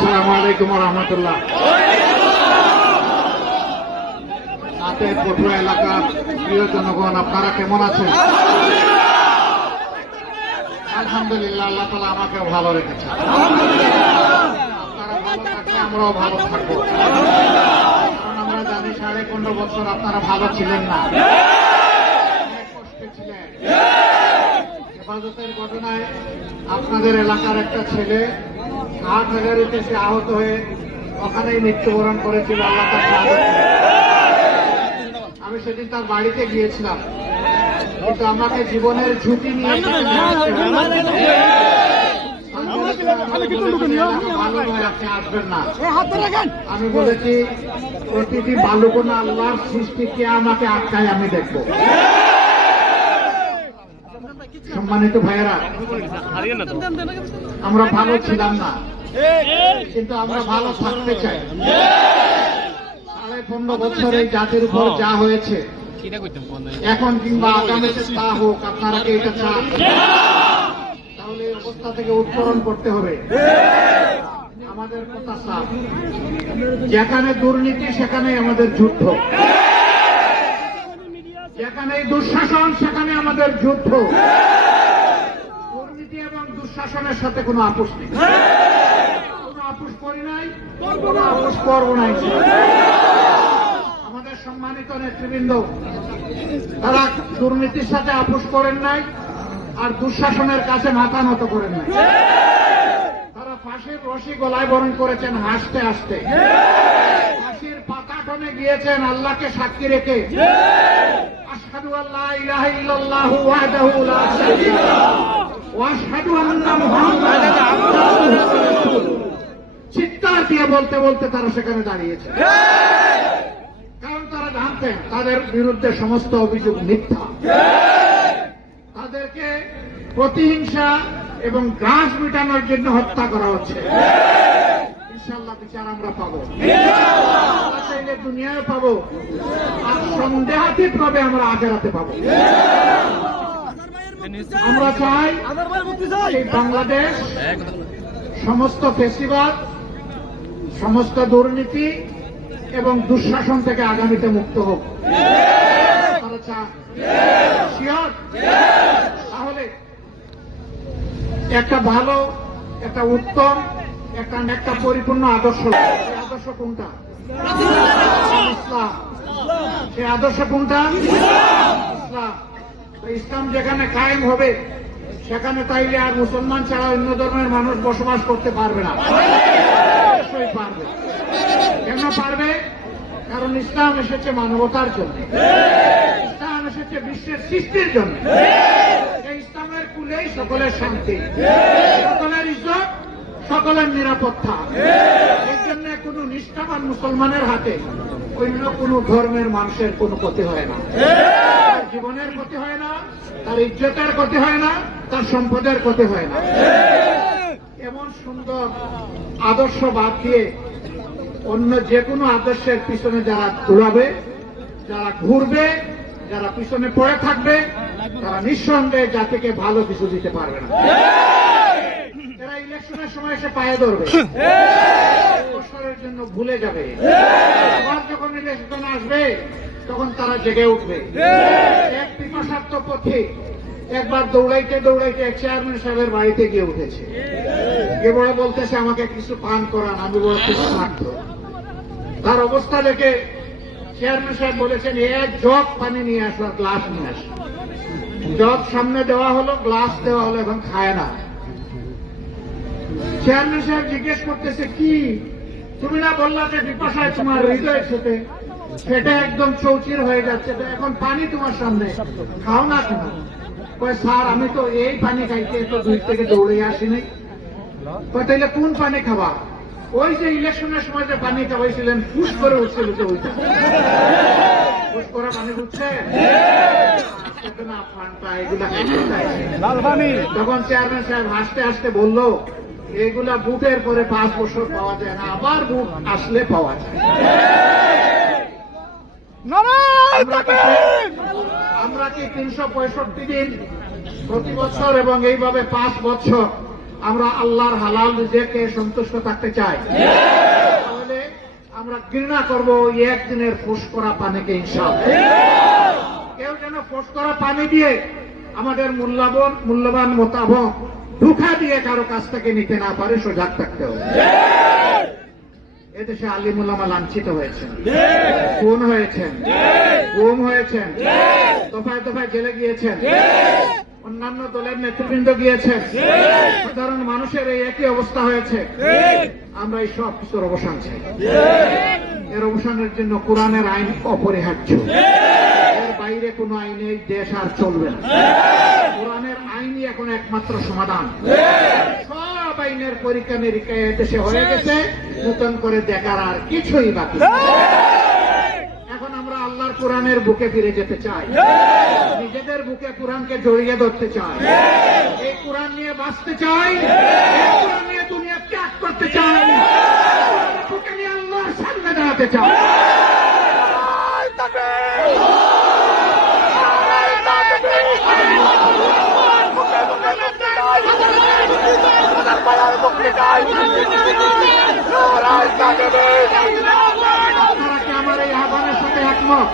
আসসালামু আলাইকুম রহমতুল্লাহ। নাতের পটুয়া এলাকার প্রিয় জনগণ, আপনারা কেমন আছেন? আলহামদুলিল্লাহ, আল্লাহ তালা আমাকে ভালো রেখেছে। আপনারা ভালো থাকলে আমরাও ভালো থাকব। কারণ আমরা জানি সাড়ে পনেরো বছর আপনারা ভালো ছিলেন না। কষ্টে ছিলেন। হেফাজতের ঘটনায় আপনাদের এলাকার একটা ছেলে আট হাজারিতে সে আহত হয়ে ওখানেই মৃত্যুবরণ করেছিল আল্লাহ তার আমি সেদিন তার বাড়িতে গিয়েছিলাম কিন্তু আমাকে জীবনের ঝুঁকি নিয়ে আমি বলেছি প্রতিটি বালুকোনা আল্লাহর সৃষ্টিকে আমাকে আটকায় আমি দেখব সম্মানিত ভাইয়েরা আমরা ভালো ছিলাম না কিন্তু আমরা ভালো থাকতে চাই। সাড়ে পনেরো বছর এই জাতির উপর যা হয়েছে, এখন কিংবা আগামীতে তা হোক, আপনারা কি এটা চান? তাহলে এই অবস্থা থেকে উত্তরণ করতে হবে। আমাদের কথা সাফ যেখানে দুর্নীতি সেখানে আমাদের যুদ্ধ। যেখানে দুঃশাসন, সেখানে আমাদের যুদ্ধ। দুঃশাসনের সাথে কোনো আপোষ নেই। কোনো আপোষ করি নাই কোনো আপোষ করব নাই। আমাদের সম্মানিত নেতৃবৃন্দ তারা দুর্নীতির সাথে আপোষ করেন নাই আর দুঃশাসনের কাছে মাথা নত করেন নাই। তারা ফাঁসির রশি গলায় বরণ করেছেন হাসতে হাসতে। ফাঁসির পাতা টনে গিয়েছেন আল্লাহকে সাক্ষী রেখে। আশহাদু আল্লাহ ইলাহা ইল্লাল্লাহু ওয়াহদাহু লা শারীকা চিৎকার দিয়ে বলতে বলতে তারা সেখানে দাঁড়িয়েছে। কারণ তারা জানতেন তাদের বিরুদ্ধে সমস্ত অভিযোগ মিথ্যা। তাদেরকে প্রতিহিংসা এবং গ্রাস মেটানোর জন্য হত্যা করা হচ্ছে। ইনশাল্লাহ বিচার আমরা পাবো। দুনিয়ায় পাবো। আর সন্দেহাতীত ভাবে আমরা আখেরাতে পাবো। আমরা চাই বাংলাদেশ সমস্ত ফেসিবাদ সমস্ত দুর্নীতি এবং দুঃশাসন থেকে আগামীতে মুক্ত হোক। তাহলে একটা ভালো একটা উত্তম একটা একটা পরিপূর্ণ আদর্শ আদর্শ কোনটা? ইসলাম। সেই আদর্শ কোনটা? ইসলাম। ইসলাম যেখানে কায়েম হবে, সেখানে তাইলে আর মুসলমান ছাড়া অন্য ধর্মের মানুষ বসবাস করতে পারবে না। অবশ্যই পারবে। কেন পারবে? কারণ ইসলাম এসেছে মানবতার জন্য। ইসলাম এসেছে বিশ্বের সৃষ্টির জন্য। ইসলামের কুলেই সকলের শান্তি, সকলের ইজ্জত, সকলের নিরাপত্তা। এর জন্য কোনো নিষ্ঠাবান মুসলমানের হাতে অন্য কোনো ধর্মের মানুষের কোনো ক্ষতি হয় না। জীবনের ক্ষতি হয় না, তার ইজ্জতের ক্ষতি হয় না, তার সম্পদের ক্ষতি হয় না। এমন সুন্দর আদর্শ বাদ দিয়ে অন্য যে কোনো আদর্শের পিছনে যারা দৌড়াবে, যারা ঘুরবে, যারা পিছনে পড়ে থাকবে, তারা নিঃসন্দেহে জাতিকে ভালো কিছু দিতে পারবে না। এরা ইলেকশনের সময় এসে পায়ে ধরবে। জন্য ভুলে যাবে। আবার যখন ইলেকশন আসবে তখন তারা জেগে উঠবে। এক পিপাসার্থ পথে একবার দৌড়াইতে দৌড়াইতে এক চেয়ারম্যান সাহেবের বাড়িতে গিয়ে উঠেছে। গিয়ে বড় বলতেছে আমাকে কিছু পান করান আমি বড় কিছু স্বার্থ তার অবস্থা দেখে চেয়ারম্যান সাহেব বলেছেন এক জগ পানি নিয়ে আসো গ্লাস নিয়ে আসো। জগ সামনে দেওয়া হলো গ্লাস দেওয়া হলো এখন খায় না। চেয়ারম্যান সাহেব জিজ্ঞেস করতেছে কি? তুমি না বললা যে বিপাশায় তোমার হৃদয় সাথে সেটা একদম চৌচির হয়ে যাচ্ছে। এখন পানি তোমার সামনে। খাও না কেন? স্যার আমি তো এই পানি খাইতে তো দুই থেকে দৌড়ে আসিনি। তাইলে কোন পানি খাবা? ওই যে ইলেকশনের সময় যে পানি খাওয়াইছিলেন ফুস করে উঠছিল তো ওইটা ফুস করা পানি উঠছে সেটা না ফান্টা এগুলা খাইতে তখন চেয়ারম্যান সাহেব হাসতে হাসতে বলল এগুলা বুটের পরে পাঁচ বছর পাওয়া যায় না আবার বুট আসলে পাওয়া যায়। আমরা কি- তিনশো পঁয়ষট্টি দিন প্রতি বছর এবং এইভাবে পাঁচ বছর আমরা আল্লাহর হালাল রিজেকে সন্তুষ্ট থাকতে চাই? তাহলে আমরা ঘৃণা করব ওই একদিনের ফোস করা পানিকে ইনশাল কেউ যেন ফোস করা পানি দিয়ে আমাদের মূল্যবান মূল্যবান মোতাবক ধোকা দিয়ে কারও কাছ থেকে নিতে না পারে সোজাগ থাকতে হবে। এদেশে আলিমুল্লামা লাঞ্ছিত হয়েছেন। খুন হয়েছেন। গুম হয়েছেন। দফায় দফায় জেলে গিয়েছেন। অন্যান্য দলের নেতৃবৃন্দ গিয়েছেন। সাধারণ মানুষের এই একই অবস্থা হয়েছে। আমরা এই সব কিছুর অবসান চাই। এর অবসানের জন্য কোরআনের আইন অপরিহার্য। এর বাইরে কোনো আইনে দেশ আর চলবে না। কোরআনের আইনই এখন একমাত্র সমাধান। আইনের পরীক্ষা নিরীক্ষা দেশে হয়ে গেছে নতুন করে দেখার আর কিছুই বাকি এখন আমরা আল্লাহর কোরআনের বুকে ফিরে যেতে চাই। নিজেদের বুকে কোরআনকে জড়িয়ে ধরতে চাই। এই কোরআন নিয়ে বাঁচতে চাই। কোরআন নিয়ে দুনিয়া ত্যাগ করতে চাই। বুকে নিয়ে আল্লাহর সামনে দাঁড়াতে চাই। আপনারা কি আমার এই আহ্বানের সাথে একমত?